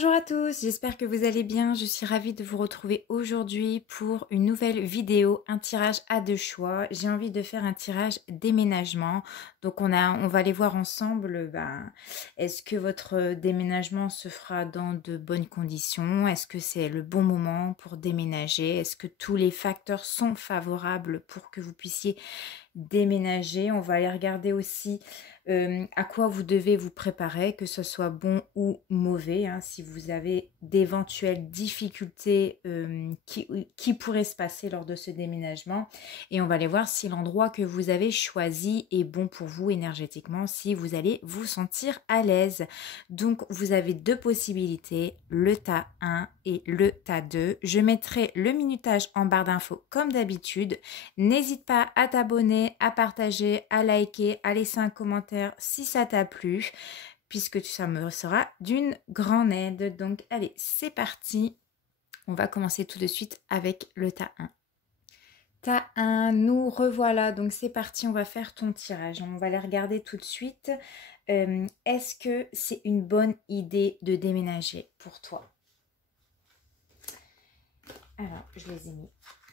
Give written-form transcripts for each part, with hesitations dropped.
Bonjour à tous, j'espère que vous allez bien. Je suis ravie de vous retrouver aujourd'hui pour une nouvelle vidéo, un tirage à deux choix. J'ai envie de faire un tirage déménagement. Donc on va aller voir ensemble, est-ce que votre déménagement se fera dans de bonnes conditions? Est-ce que c'est le bon moment pour déménager? Est-ce que tous les facteurs sont favorables pour que vous puissiez déménager? On va aller regarder aussi à quoi vous devez vous préparer, que ce soit bon ou mauvais, hein, si vous avez d'éventuelles difficultés qui pourraient se passer lors de ce déménagement. Et on va aller voir si l'endroit que vous avez choisi est bon pour vous énergétiquement, si vous allez vous sentir à l'aise. Donc vous avez deux possibilités, le tas 1 et le tas 2. Je mettrai le minutage en barre d'infos comme d'habitude. N'hésite pas à t'abonner, à partager, à liker, à laisser un commentaire si ça t'a plu, puisque ça me sera d'une grande aide. Donc allez, c'est parti. On va commencer tout de suite avec le tas 1. Tas 1, nous revoilà. Donc c'est parti, on va faire ton tirage. On va les regarder tout de suite. Est-ce que c'est une bonne idée de déménager pour toi? Alors, je les ai mis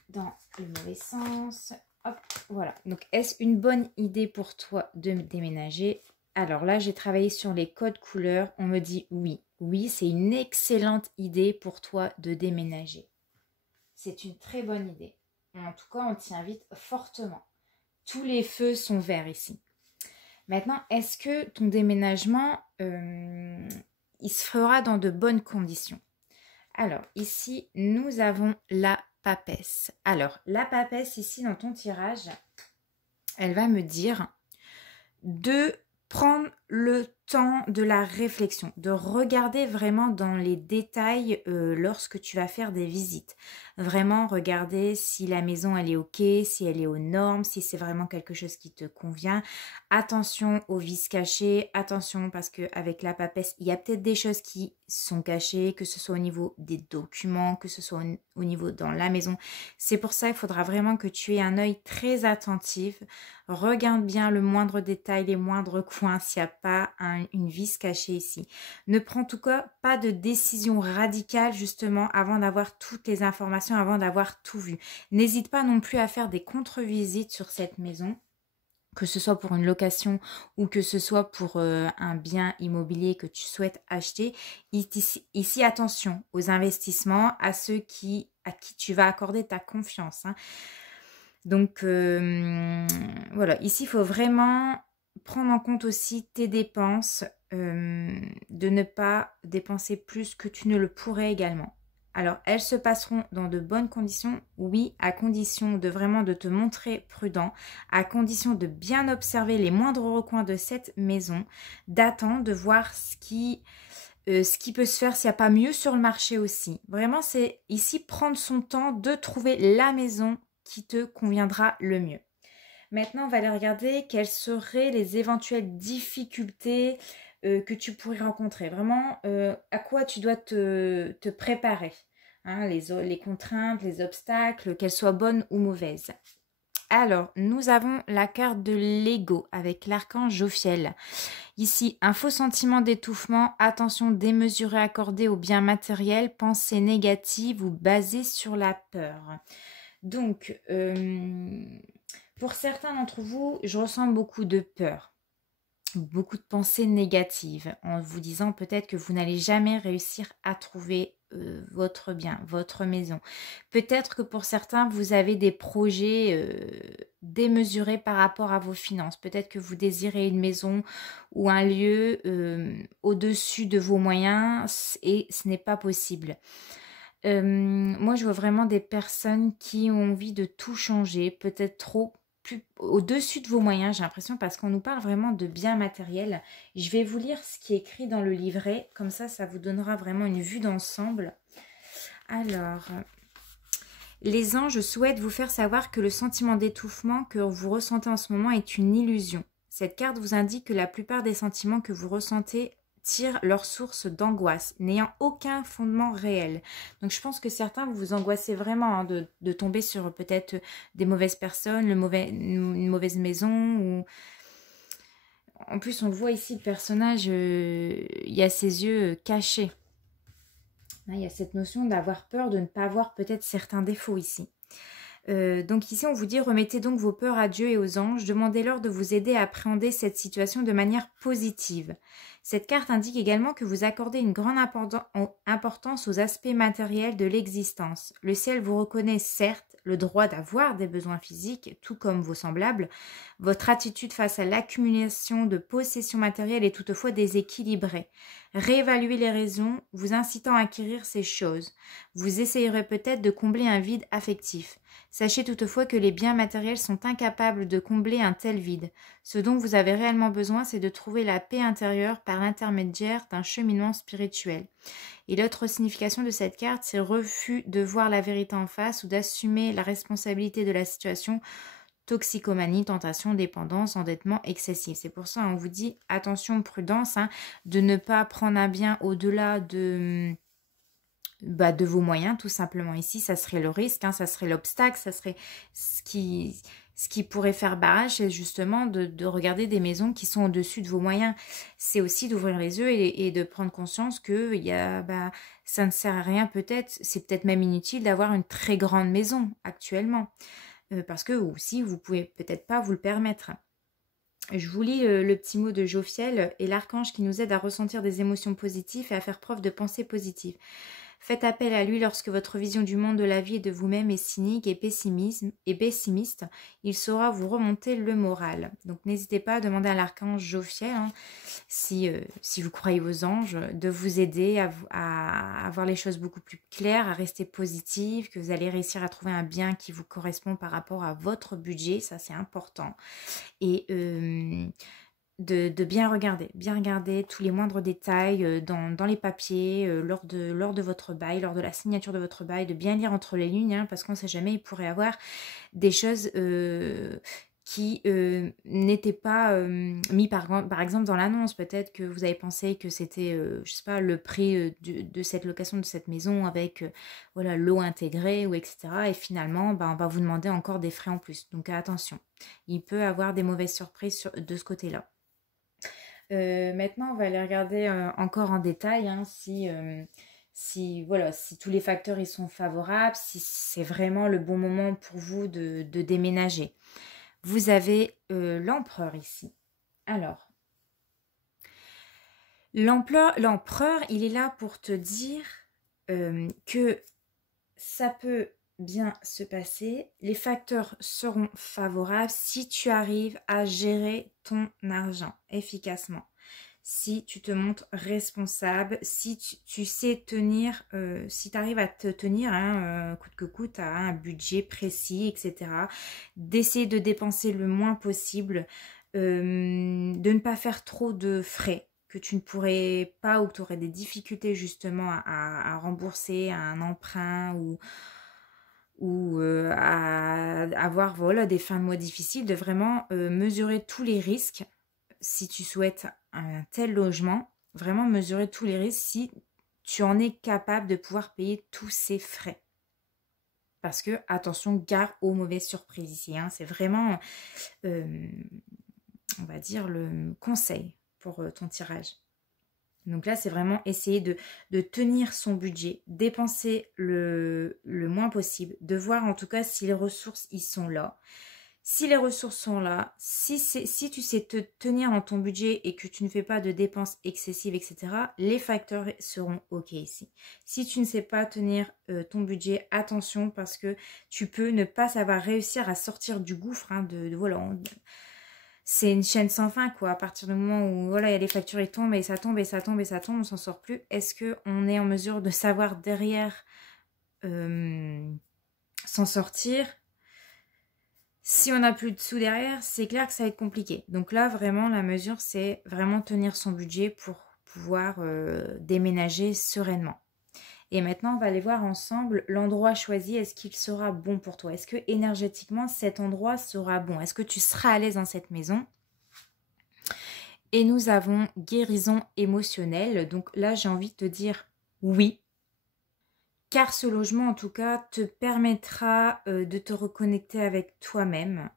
dans le mauvais sens. Hop, voilà. Donc, est-ce une bonne idée pour toi de déménager? Alors là, j'ai travaillé sur les codes couleurs. On me dit oui. Oui, c'est une excellente idée pour toi de déménager. C'est une très bonne idée. En tout cas, on t'y invite fortement. Tous les feux sont verts ici. Maintenant, est-ce que ton déménagement, il se fera dans de bonnes conditions? Alors, ici, nous avons la papesse. Alors, la papesse, ici, dans ton tirage, elle va me dire de prendre le temps de la réflexion, de regarder vraiment dans les détails lorsque tu vas faire des visites. Vraiment regarder si la maison, elle est OK, si elle est aux normes, si c'est vraiment quelque chose qui te convient. Attention aux vices cachés, attention parce qu'avec la papesse, il y a peut-être des choses qui sont cachées, que ce soit au niveau des documents, que ce soit au niveau dans la maison. C'est pour ça qu'il faudra vraiment que tu aies un œil très attentif. Regarde bien le moindre détail, les moindres coins, s'il n'y a pas une vis cachée ici. Ne prends en tout cas pas de décision radicale justement avant d'avoir toutes les informations, avant d'avoir tout vu. N'hésite pas non plus à faire des contre-visites sur cette maison, que ce soit pour une location ou que ce soit pour un bien immobilier que tu souhaites acheter. Ici, attention aux investissements, à ceux à qui tu vas accorder ta confiance, hein. Donc, voilà, ici, il faut vraiment prendre en compte aussi tes dépenses, de ne pas dépenser plus que tu ne le pourrais également. Alors, elles se passeront dans de bonnes conditions, oui, à condition de vraiment de te montrer prudent, à condition de bien observer les moindres recoins de cette maison, d'attendre, de voir ce qui peut se faire s'il n'y a pas mieux sur le marché aussi. Vraiment, c'est ici prendre son temps de trouver la maison qui te conviendra le mieux. Maintenant, on va aller regarder quelles seraient les éventuelles difficultés que tu pourrais rencontrer. Vraiment, à quoi tu dois te préparer. Hein, les contraintes, les obstacles, qu'elles soient bonnes ou mauvaises. Alors, nous avons la carte de l'ego avec l'archange Jophiel. Ici, un faux sentiment d'étouffement, attention démesurée accordée aux biens matériels, pensée négative ou basée sur la peur. Donc, pour certains d'entre vous, je ressens beaucoup de peur, beaucoup de pensées négatives, en vous disant peut-être que vous n'allez jamais réussir à trouver votre bien, votre maison. Peut-être que pour certains, vous avez des projets démesurés par rapport à vos finances. Peut-être que vous désirez une maison ou un lieu au-dessus de vos moyens et ce n'est pas possible. Moi, je vois vraiment des personnes qui ont envie de tout changer, peut-être trop plus au-dessus de vos moyens, j'ai l'impression, parce qu'on nous parle vraiment de biens matériels. Je vais vous lire ce qui est écrit dans le livret, comme ça vous donnera vraiment une vue d'ensemble. Alors, les anges souhaitent vous faire savoir que le sentiment d'étouffement que vous ressentez en ce moment est une illusion. Cette carte vous indique que la plupart des sentiments que vous ressentez tirent leur source d'angoisse, n'ayant aucun fondement réel. Donc je pense que certains, vous vous angoissez vraiment, hein, de tomber sur peut-être des mauvaises personnes, une mauvaise maison. Ou... En plus, on le voit ici, le personnage, il y a ses yeux cachés. Il y a cette notion d'avoir peur de ne pas voir peut-être certains défauts ici. Donc ici, on vous dit, remettez donc vos peurs à Dieu et aux anges, demandez-leur de vous aider à appréhender cette situation de manière positive. Cette carte indique également que vous accordez une grande importance aux aspects matériels de l'existence. Le ciel vous reconnaît certes le droit d'avoir des besoins physiques, tout comme vos semblables. Votre attitude face à l'accumulation de possessions matérielles est toutefois déséquilibrée. Réévaluez les raisons vous incitant à acquérir ces choses. Vous essayerez peut-être de combler un vide affectif. Sachez toutefois que les biens matériels sont incapables de combler un tel vide. Ce dont vous avez réellement besoin, c'est de trouver la paix intérieure par l'intermédiaire d'un cheminement spirituel. Et l'autre signification de cette carte, c'est refus de voir la vérité en face ou d'assumer la responsabilité de la situation, toxicomanie, tentation, dépendance, endettement excessif. C'est pour ça on vous dit attention, prudence, de ne pas prendre un bien au-delà de vos moyens, tout simplement. Ici, ça serait le risque, ça serait l'obstacle, ça serait ce qui pourrait faire barrage, c'est justement de regarder des maisons qui sont au-dessus de vos moyens. C'est aussi d'ouvrir les yeux et de prendre conscience que ça ne sert à rien peut-être, c'est peut-être même inutile d'avoir une très grande maison actuellement. Parce que aussi, vous pouvez peut-être pas vous le permettre. Je vous lis le petit mot de Jophiel et l'archange qui nous aide à ressentir des émotions positives et à faire preuve de pensée positive. Faites appel à lui lorsque votre vision du monde, de la vie et de vous-même est cynique et pessimiste. Il saura vous remonter le moral. Donc n'hésitez pas à demander à l'archange Jophiel, si vous croyez aux anges, de vous aider à voir les choses beaucoup plus claires, à rester positive, que vous allez réussir à trouver un bien qui vous correspond par rapport à votre budget, ça c'est important. Et de bien regarder tous les moindres détails dans les papiers, lors de votre bail, lors de la signature de votre bail, de bien lire entre les lignes, parce qu'on ne sait jamais, il pourrait y avoir des choses qui n'étaient pas mis par exemple dans l'annonce. Peut-être que vous avez pensé que c'était, je sais pas, le prix de cette location de cette maison avec l'eau intégrée ou etc. Et finalement, on va vous demander encore des frais en plus. Donc attention, il peut y avoir des mauvaises surprises de ce côté-là. Maintenant, on va aller regarder encore en détail si tous les facteurs ils sont favorables, si c'est vraiment le bon moment pour vous de déménager. Vous avez l'empereur ici. Alors, l'empereur, il est là pour te dire que ça peut bien se passer. Les facteurs seront favorables si tu arrives à gérer ton argent efficacement. Si tu te montres responsable, si tu sais tenir, si tu arrives à te tenir coûte que coûte à un budget précis, etc. D'essayer de dépenser le moins possible, de ne pas faire trop de frais que tu ne pourrais pas ou que tu aurais des difficultés justement à rembourser un emprunt ou à avoir des fins de mois difficiles, de vraiment mesurer tous les risques. Si tu souhaites un tel logement, vraiment mesurer tous les risques si tu en es capable de pouvoir payer tous ces frais. Parce que, attention, gare aux mauvaises surprises ici. C'est vraiment, on va dire, le conseil pour ton tirage. Donc là, c'est vraiment essayer de tenir son budget, dépenser le moins possible, de voir en tout cas si les ressources y sont là. Si les ressources sont là, si tu sais te tenir dans ton budget et que tu ne fais pas de dépenses excessives, etc., les facteurs seront OK ici. Si tu ne sais pas tenir ton budget, attention parce que tu peux ne pas savoir réussir à sortir du gouffre. C'est une chaîne sans fin, quoi. À partir du moment où il y a les factures, ils tombent et ça tombe et ça tombe et ça tombe, on s'en sort plus. Est-ce qu'on est en mesure de savoir derrière s'en sortir? Si on n'a plus de sous derrière, c'est clair que ça va être compliqué. Donc là, vraiment, la mesure, c'est vraiment tenir son budget pour pouvoir déménager sereinement. Et maintenant, on va aller voir ensemble l'endroit choisi. Est-ce qu'il sera bon pour toi? Est-ce que énergétiquement, cet endroit sera bon? Est-ce que tu seras à l'aise dans cette maison? Et nous avons guérison émotionnelle. Donc là, j'ai envie de te dire oui. Car ce logement, en tout cas, te permettra de te reconnecter avec toi-même.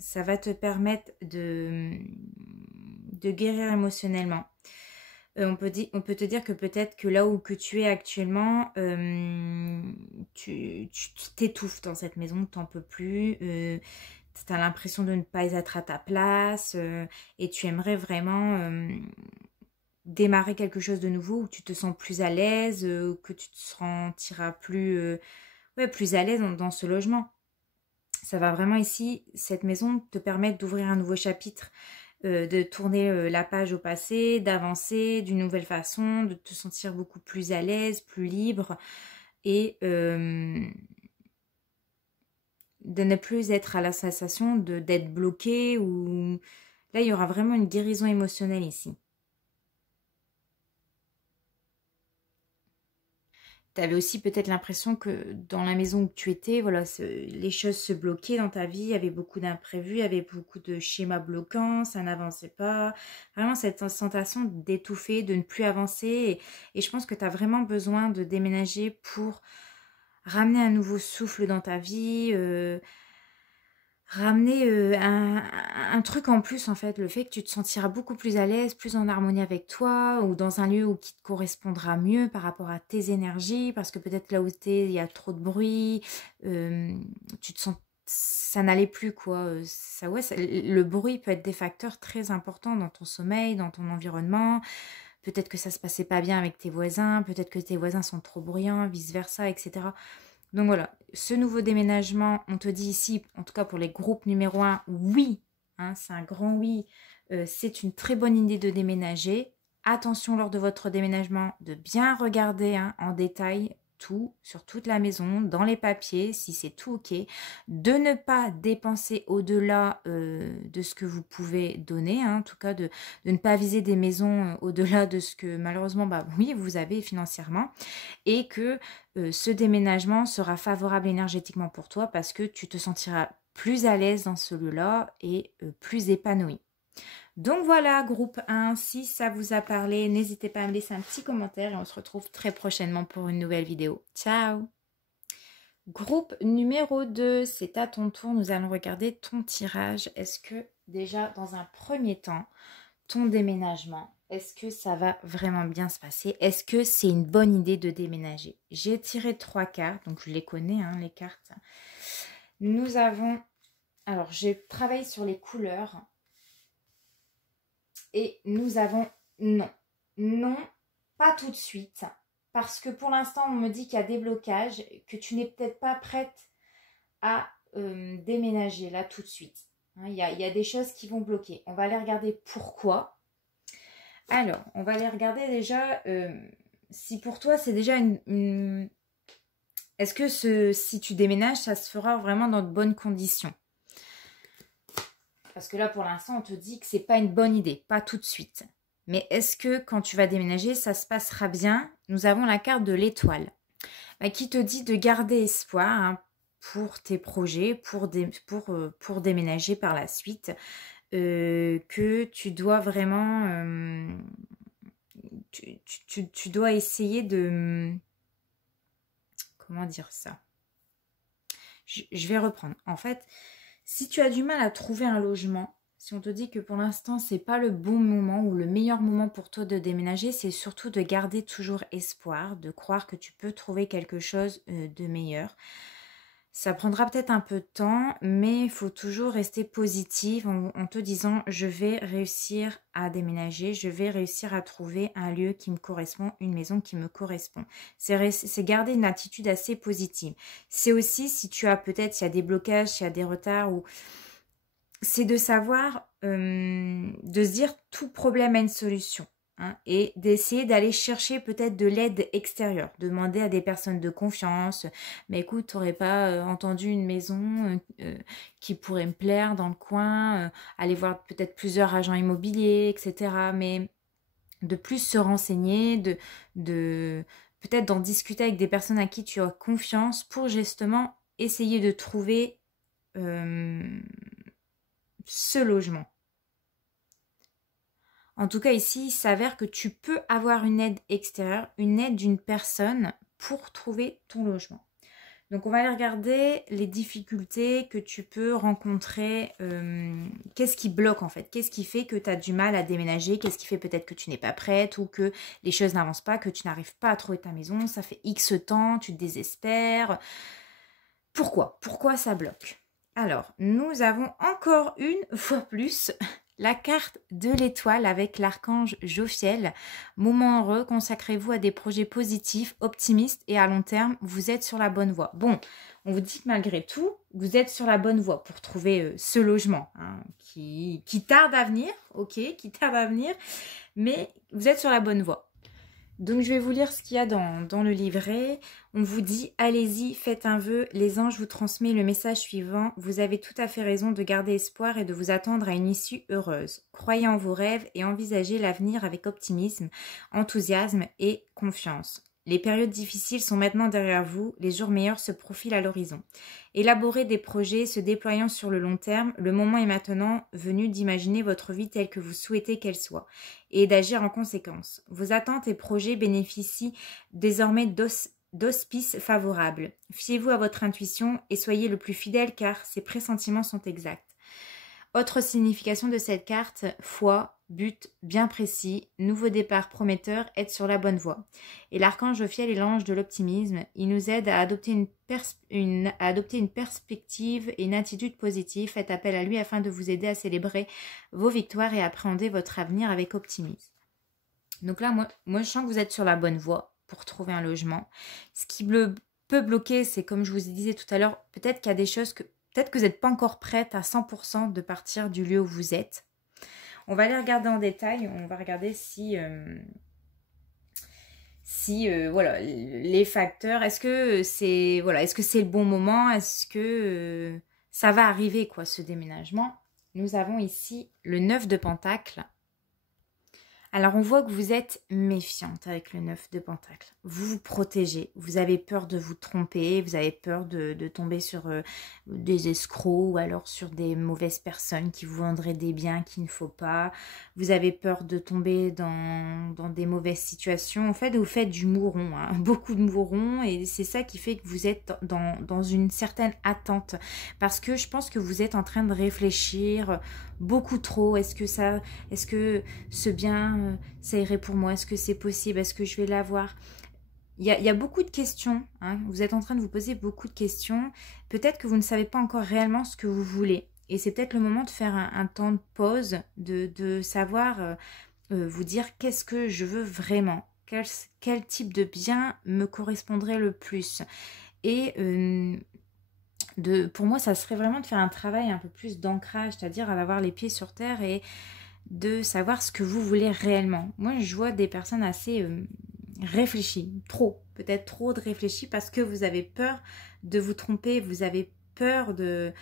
Ça va te permettre de guérir émotionnellement. on peut te dire que peut-être que là où que tu es actuellement, tu t'étouffes dans cette maison, tu n'en peux plus, tu as l'impression de ne pas être à ta place et tu aimerais vraiment démarrer quelque chose de nouveau où tu te sens plus à l'aise, que tu te sentiras plus, ouais, plus à l'aise dans ce logement. Ça va vraiment ici, cette maison te permettre d'ouvrir un nouveau chapitre, de tourner la page au passé, d'avancer d'une nouvelle façon, de te sentir beaucoup plus à l'aise, plus libre et de ne plus être à la sensation d'être bloqué ou... Là, il y aura vraiment une guérison émotionnelle ici. Tu avais aussi peut-être l'impression que dans la maison où tu étais, voilà, les choses se bloquaient dans ta vie, il y avait beaucoup d'imprévus, il y avait beaucoup de schémas bloquants, ça n'avançait pas. Vraiment cette sensation d'étouffer, de ne plus avancer. Et je pense que tu as vraiment besoin de déménager pour ramener un nouveau souffle dans ta vie, ramener un truc en plus, en fait, le fait que tu te sentiras beaucoup plus à l'aise, plus en harmonie avec toi, ou dans un lieu où qui te correspondra mieux par rapport à tes énergies, parce que peut-être là où tu es, il y a trop de bruit, tu te sens, ça n'allait plus, quoi. Ça, ouais, le bruit peut être des facteurs très importants dans ton sommeil, dans ton environnement. Peut-être que ça se passait pas bien avec tes voisins, peut-être que tes voisins sont trop bruyants, vice-versa, etc. Donc voilà, ce nouveau déménagement, on te dit ici, en tout cas pour les groupes numéro 1, oui, hein, c'est un grand oui, c'est une très bonne idée de déménager. Attention lors de votre déménagement de bien regarder en détail tout, sur toute la maison, dans les papiers, si c'est tout ok, de ne pas dépenser au-delà de ce que vous pouvez donner, en tout cas de ne pas viser des maisons au-delà de ce que malheureusement, bah oui, vous avez financièrement, et que ce déménagement sera favorable énergétiquement pour toi parce que tu te sentiras plus à l'aise dans ce lieu-là et plus épanoui. Donc voilà, groupe 1, si ça vous a parlé, n'hésitez pas à me laisser un petit commentaire et on se retrouve très prochainement pour une nouvelle vidéo. Ciao! Groupe numéro 2, c'est à ton tour, nous allons regarder ton tirage. Est-ce que déjà dans un premier temps, ton déménagement, est-ce que ça va vraiment bien se passer? Est-ce que c'est une bonne idée de déménager? J'ai tiré 3 cartes, donc je les connais, les cartes. Nous avons... Alors, j'ai travaillé sur les couleurs. Et nous avons non. Non, pas tout de suite. Parce que pour l'instant, on me dit qu'il y a des blocages, que tu n'es peut-être pas prête à déménager là tout de suite. Il y a des choses qui vont bloquer. On va aller regarder pourquoi. Alors, on va aller regarder déjà si pour toi c'est déjà une... Est-ce que si tu déménages, ça se fera vraiment dans de bonnes conditions? Parce que là, pour l'instant, on te dit que c'est pas une bonne idée, pas tout de suite. Mais est-ce que quand tu vas déménager, ça se passera bien? Nous avons la carte de l'étoile qui te dit de garder espoir pour tes projets, pour déménager par la suite. Que tu dois vraiment... tu dois essayer de... Comment dire ça? Je vais reprendre. En fait, si tu as du mal à trouver un logement, si on te dit que pour l'instant, c'est pas le bon moment ou le meilleur moment pour toi de déménager, c'est surtout de garder toujours espoir, de croire que tu peux trouver quelque chose de meilleur. Ça prendra peut-être un peu de temps, mais il faut toujours rester positive en te disant « je vais réussir à déménager, je vais réussir à trouver un lieu qui me correspond, une maison qui me correspond ». C'est garder une attitude assez positive. C'est aussi si tu as peut-être, il y a des blocages, il y a des retards, ou c'est de savoir, de se dire tout problème a une solution. Et d'essayer d'aller chercher peut-être de l'aide extérieure, demander à des personnes de confiance, mais écoute, tu n'aurais pas entendu une maison qui pourrait me plaire dans le coin, aller voir peut-être plusieurs agents immobiliers, etc. Mais de plus se renseigner, de peut-être d'en discuter avec des personnes à qui tu as confiance pour justement essayer de trouver ce logement. En tout cas, ici, il s'avère que tu peux avoir une aide extérieure, une aide d'une personne pour trouver ton logement. Donc, on va aller regarder les difficultés que tu peux rencontrer. Qu'est-ce qui bloque en fait? Qu'est-ce qui fait que tu as du mal à déménager? Qu'est-ce qui fait peut-être que tu n'es pas prête ou que les choses n'avancent pas, que tu n'arrives pas à trouver ta maison? Ça fait X temps, tu te désespères. Pourquoi? Pourquoi ça bloque? Alors, nous avons encore une fois plus la carte de l'étoile avec l'archange Jophiel. Moment heureux, consacrez-vous à des projets positifs, optimistes et à long terme, vous êtes sur la bonne voie. Bon, on vous dit que malgré tout, vous êtes sur la bonne voie pour trouver ce logement hein, qui tarde à venir, ok, qui tarde à venir, mais vous êtes sur la bonne voie. Donc, je vais vous lire ce qu'il y a dans le livret. On vous dit, allez-y, faites un vœu. Les anges vous transmettent le message suivant. Vous avez tout à fait raison de garder espoir et de vous attendre à une issue heureuse. Croyez en vos rêves et envisagez l'avenir avec optimisme, enthousiasme et confiance. Les périodes difficiles sont maintenant derrière vous, les jours meilleurs se profilent à l'horizon. Élaborez des projets se déployant sur le long terme, le moment est maintenant venu d'imaginer votre vie telle que vous souhaitez qu'elle soit et d'agir en conséquence. Vos attentes et projets bénéficient désormais d'auspices favorables. Fiez-vous à votre intuition et soyez le plus fidèle car ces pressentiments sont exacts. Autre signification de cette carte, foi, but bien précis, nouveau départ prometteur, être sur la bonne voie. Et l'archange Jophiel est l'ange de l'optimisme. Il nous aide à adopter une perspective et une attitude positive. Faites appel à lui afin de vous aider à célébrer vos victoires et à appréhender votre avenir avec optimisme. Donc là, moi, je sens que vous êtes sur la bonne voie pour trouver un logement. Ce qui peut bloquer, c'est comme je vous disais tout à l'heure, peut-être qu'il y a des choses que... Peut-être que vous n'êtes pas encore prête à 100% de partir du lieu où vous êtes. On va aller regarder en détail. On va regarder si voilà, les facteurs. Est-ce que c'est le bon moment? Est-ce que ça va arriver quoi ce déménagement? Nous avons ici le 9 de Pentacle. Alors, on voit que vous êtes méfiante avec le 9 de Pentacle. Vous vous protégez. Vous avez peur de vous tromper. Vous avez peur de tomber sur des escrocs ou alors sur des mauvaises personnes qui vous vendraient des biens qu'il ne faut pas. Vous avez peur de tomber dans des mauvaises situations. En fait, vous faites du mouron. Hein, beaucoup de mouron. Et c'est ça qui fait que vous êtes dans une certaine attente. Parce que je pense que vous êtes en train de réfléchir beaucoup trop. Est-ce que ce bien, ça irait pour moi? Est-ce que c'est possible? Est-ce que je vais l'avoir? Il y a beaucoup de questions. Hein. Vous êtes en train de vous poser beaucoup de questions. Peut-être que vous ne savez pas encore réellement ce que vous voulez. Et c'est peut-être le moment de faire un temps de pause, de savoir vous dire qu'est-ce que je veux vraiment. Quel type de bien me correspondrait le plus. Et pour moi, ça serait vraiment de faire un travail un peu plus d'ancrage, c'est-à-dire d'avoir les pieds sur terre et de savoir ce que vous voulez réellement. Moi, je vois des personnes assez réfléchies, peut-être trop de réfléchies parce que vous avez peur de vous tromper, vous avez peur vous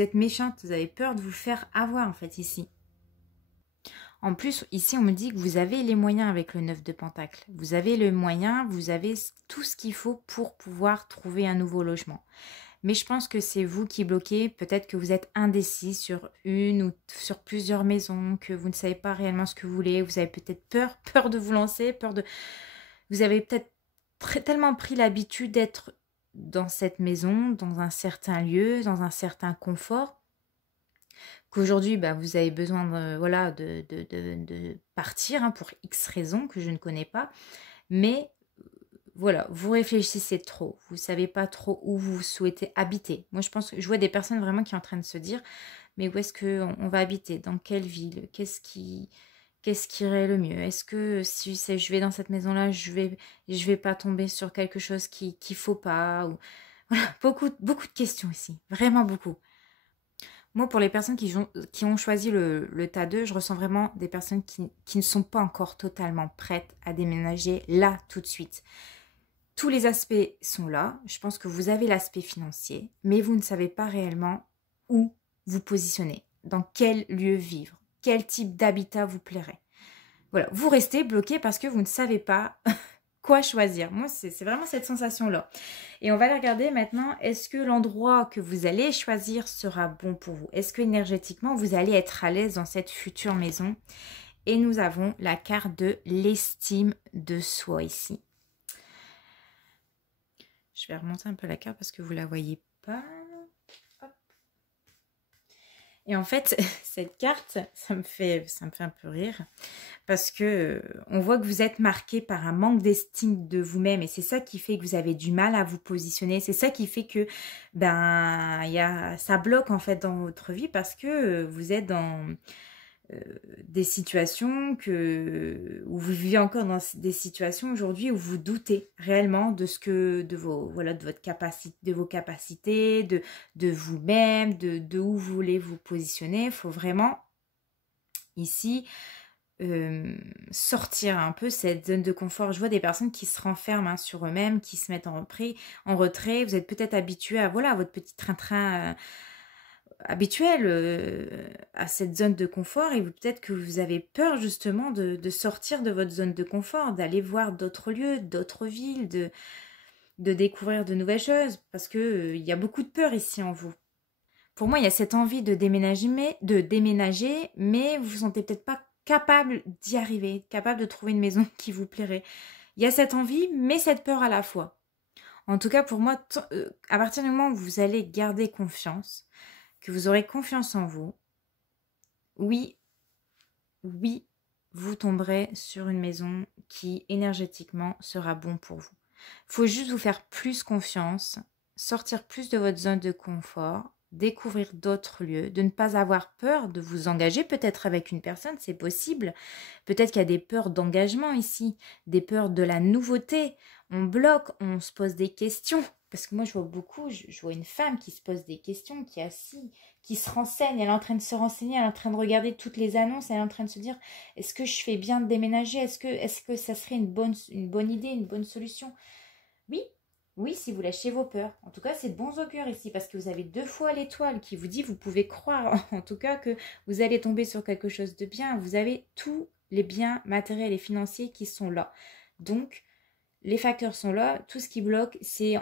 êtes méchante, vous avez peur de vous faire avoir en fait ici. En plus, ici, on me dit que vous avez les moyens avec le 9 de Pentacle. Vous avez le moyen, vous avez tout ce qu'il faut pour pouvoir trouver un nouveau logement. Mais je pense que c'est vous qui bloquez. Peut-être que vous êtes indécis sur une ou sur plusieurs maisons, que vous ne savez pas réellement ce que vous voulez. Vous avez peut-être peur de vous lancer, Vous avez peut-être tellement pris l'habitude d'être dans cette maison, dans un certain lieu, dans un certain confort, qu'aujourd'hui, vous avez besoin de partir hein, pour X raisons que je ne connais pas. Mais voilà, vous réfléchissez trop. Vous ne savez pas trop où vous souhaitez habiter. Moi, je pense que je vois des personnes vraiment qui sont en train de se dire, mais où est-ce qu'on va habiter? Dans quelle ville? Qu'est-ce qui irait le mieux? Est-ce que si je vais dans cette maison-là, je vais pas tomber sur quelque chose qu'il faut pas ou... Voilà, beaucoup de questions ici. Vraiment beaucoup. Moi, pour les personnes qui ont choisi le tas 2, je ressens vraiment des personnes qui ne sont pas encore totalement prêtes à déménager là, tout de suite. Tous les aspects sont là. Je pense que vous avez l'aspect financier, mais vous ne savez pas réellement où vous positionner, dans quel lieu vivre, quel type d'habitat vous plairait. Voilà, vous restez bloqué parce que vous ne savez pas quoi choisir. Moi, c'est vraiment cette sensation-là. Et on va aller regarder maintenant, est-ce que l'endroit que vous allez choisir sera bon pour vous? Est-ce que énergétiquement, vous allez être à l'aise dans cette future maison? Et nous avons la carte de l'estime de soi ici. Je vais remonter un peu la carte parce que vous ne la voyez pas. Hop. Et en fait, cette carte, ça me fait un peu rire. Parce que on voit que vous êtes marqué par un manque d'estime de vous-même. Et c'est ça qui fait que vous avez du mal à vous positionner. C'est ça qui fait que ça bloque en fait dans votre vie. Parce que vous êtes dans des situations où vous vivez encore dans des situations aujourd'hui où vous doutez réellement de de votre capacité, de vos capacités, de vous-même, de où vous voulez vous positionner. Il faut vraiment ici sortir un peu cette zone de confort. Je vois des personnes qui se renferment sur eux-mêmes, qui se mettent en retrait. Vous êtes peut-être habitué à votre petit train-train habituel à cette zone de confort et peut-être que vous avez peur justement de sortir de votre zone de confort, d'aller voir d'autres lieux, d'autres villes, de découvrir de nouvelles choses parce que il y a beaucoup de peur ici en vous. Pour moi, il y a cette envie de déménager, mais vous vous sentez peut-être pas capable d'y arriver, capable de trouver une maison qui vous plairait. Il y a cette envie, mais cette peur à la fois. En tout cas, pour moi, à partir du moment où vous allez garder confiance, que vous aurez confiance en vous, oui, vous tomberez sur une maison qui énergétiquement sera bon pour vous. Il faut juste vous faire plus confiance, sortir plus de votre zone de confort, découvrir d'autres lieux, de ne pas avoir peur de vous engager peut-être avec une personne, c'est possible. Peut-être qu'il y a des peurs d'engagement ici, des peurs de la nouveauté. On bloque, on se pose des questions. Parce que moi, je vois beaucoup, je vois une femme qui se pose des questions, qui est assise, qui se renseigne, elle est en train de se renseigner, elle est en train de regarder toutes les annonces, elle est en train de se dire, est-ce que je fais bien de déménager? Est-ce que ça serait une bonne idée, une bonne solution? Oui, si vous lâchez vos peurs. En tout cas, c'est de bons augures ici, parce que vous avez 2 fois l'étoile qui vous dit, vous pouvez croire, en tout cas, que vous allez tomber sur quelque chose de bien. Vous avez tous les biens matériels et financiers qui sont là. Donc, les facteurs sont là. Tout ce qui bloque, c'est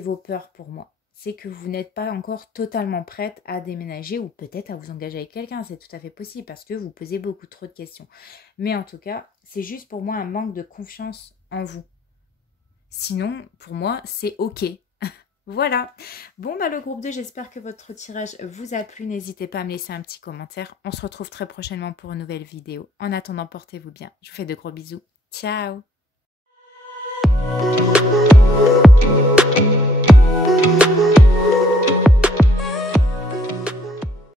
vos peurs pour moi. C'est que vous n'êtes pas encore totalement prête à déménager ou peut-être à vous engager avec quelqu'un. C'est tout à fait possible parce que vous posez beaucoup trop de questions. Mais en tout cas, c'est juste pour moi un manque de confiance en vous. Sinon, pour moi, c'est OK. Voilà. Bon, le groupe 2, j'espère que votre tirage vous a plu. N'hésitez pas à me laisser un petit commentaire. On se retrouve très prochainement pour une nouvelle vidéo. En attendant, portez-vous bien. Je vous fais de gros bisous. Ciao.